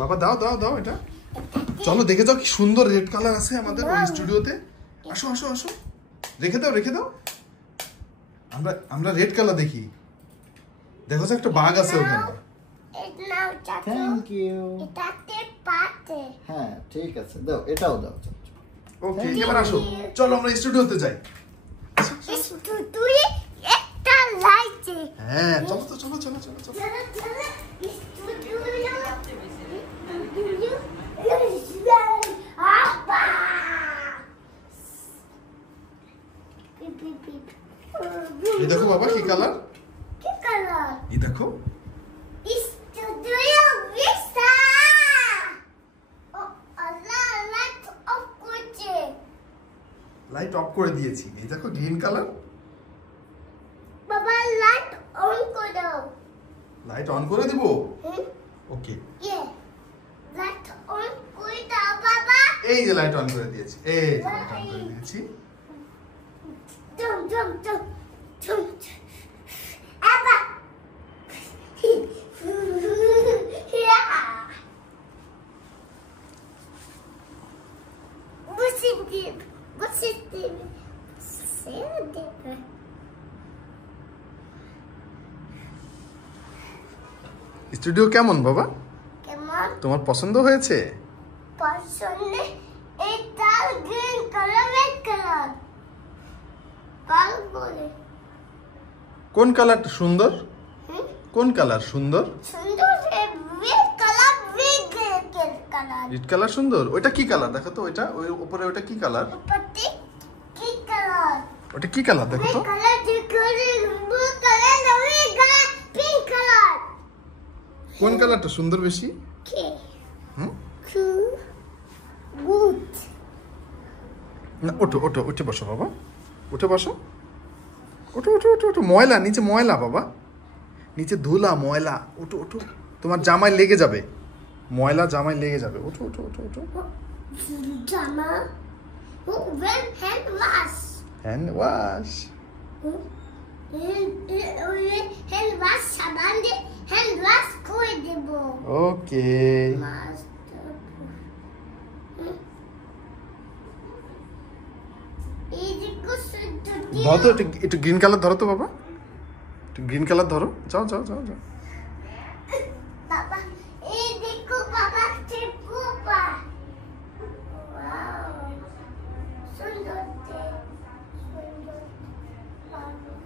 বাবা দাও দাও দাও এটা। চলো দেখে যাও কি সুন্দর রেড কালার আছে আমাদের স্টুডিওতে। আসো আসো আসো, রেখে দাও রেখে দাও। আমরা রেড কালার দেখি। দেখো যে একটা বাঘ আছে ওখানে। Thank you. হ্যাঁ ঠিক আছে, দাও এটাও দাও। ওকে এবার আসো, চলো আমরা স্টুডিওতে যাই। হ্যাঁ চলো তো, চলো চলো চলো চলো। এই দেখো বাবা কি কালার, এই দেখো। লাইট অফ করে দিয়েছি, এই দেখো গ্রিন কালার। বাবা লাইট অন করে দাও। লাইট অন করে দিব? ওকে লাইট অন করে দাও বাবা। এই যে লাইট অন করে দিয়েছি, এই যে লাইট অন করে দিয়েছি। জম জম জম জম আবা স্টুডিও কেমন বাবা? কেমন? তোমার পছন্দ হয়েছে? পছন্দ। এটা গ্রিন কালার, রেড কালার। কাল বলে কোন কালারটা সুন্দর? কোন কালার সুন্দর? সুন্দর red colour, red colour. Red colour সুন্দর। ওটা কি কালার দেখো তো, ওইটা ওই উপরে ওটা কি কালার? পটি কি কালার? ওটা কি কালার দেখো তো। Red colour, blue colour, red colour, pink colour. কোন কালারটা সুন্দর বেশি? কি? হুম? গুড। না ওঠো ওঠো, উঠে বসো বাবা, উঠে বসো। ওঠো ওঠো ওঠো ওঠো, ময়লা নিচে, ময়লা বাবা নিচে ধুলা ময়লা। ওঠো ওঠো, তোমার জামায় লেগে যাবে, ময়লা জামায় লেগে যাবে। ওঠো ওঠো ওঠো ওঠো। জামা hand wash. Hand wash. Hand wash সাবান দিয়ে হ্যান্ড ওয়াশ করে দেব। ওকে ধরো তো, একটু গ্রিন কালার ধরো তো বাবা, একটু গ্রিন কালার ধরো। যাও যাও যাও যাও। বাবা এই দেখো বাবা, চিকুপা। ওয়াও সুন্দর সুন্দর।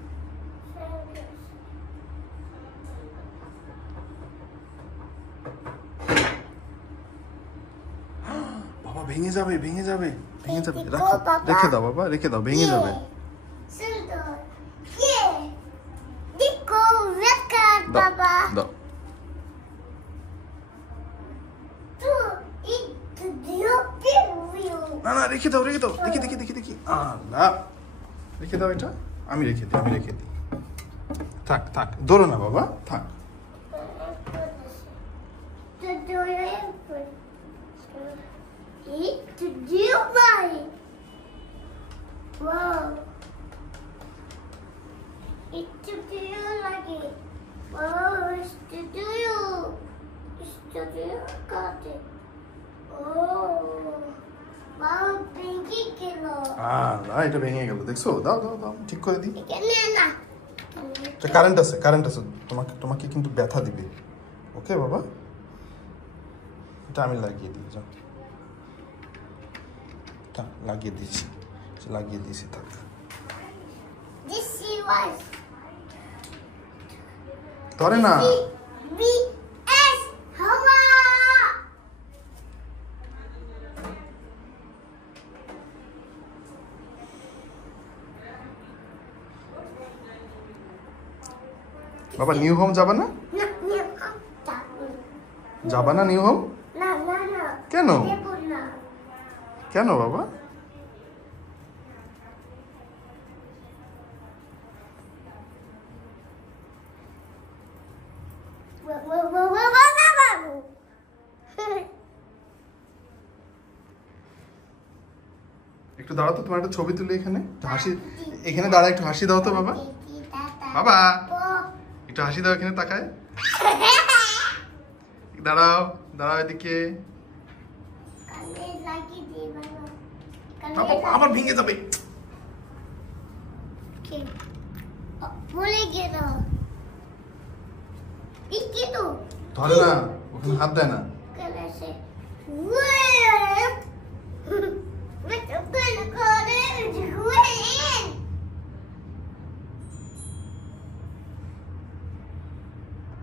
বাবা ভেঙে যাবে ভেঙে যাবে ভেঙে যাবে, রেখে দাও বাবা, রেখে দাও, ভেঙে যাবে। সুন্দর। দেখো রেড কালার বাবা। দাও না না, রেখে দাও রেখে দাও, দেখি দেখি দেখি দেখি। না রেখে দাও, এটা আমি রেখে দিই, আমি রেখে দিই। থাক থাক, ধরো না বাবা, থাক। এটা ভেঙে গেল, দেখছো? দাও দাও দাও, ঠিক করে দিই। কারেন্ট আছে, কারেন্ট আছে, তোমাকে তোমাকে কিন্তু ব্যথা দিবে। ওকে বাবা, এটা আমি লাগিয়ে দিই, যাও লাগিয়ে দিয়েছি, লাগিয়ে দিয়েছি, থাক। ধরে না। বাবা নিউ হোম যাবা না? যাবা না নিউ হোম? কেন কেন বাবা? একটু দাঁড়াও তো, তোমার একটা ছবি তুলে এখানে হাসি, এখানে দাঁড়া, একটু হাসি দাও তো বাবা। বাবা একটু হাসি দাও, এখানে তাকায়, দাঁড়াও দাঁড়াও এদিকে। কানে লাগিয়ে দিয়ে বাবা আবার ভেঙে যাবে। বলে গেল এই কি তো ধরে না, ওখানে হাত দেয় না। কানে সে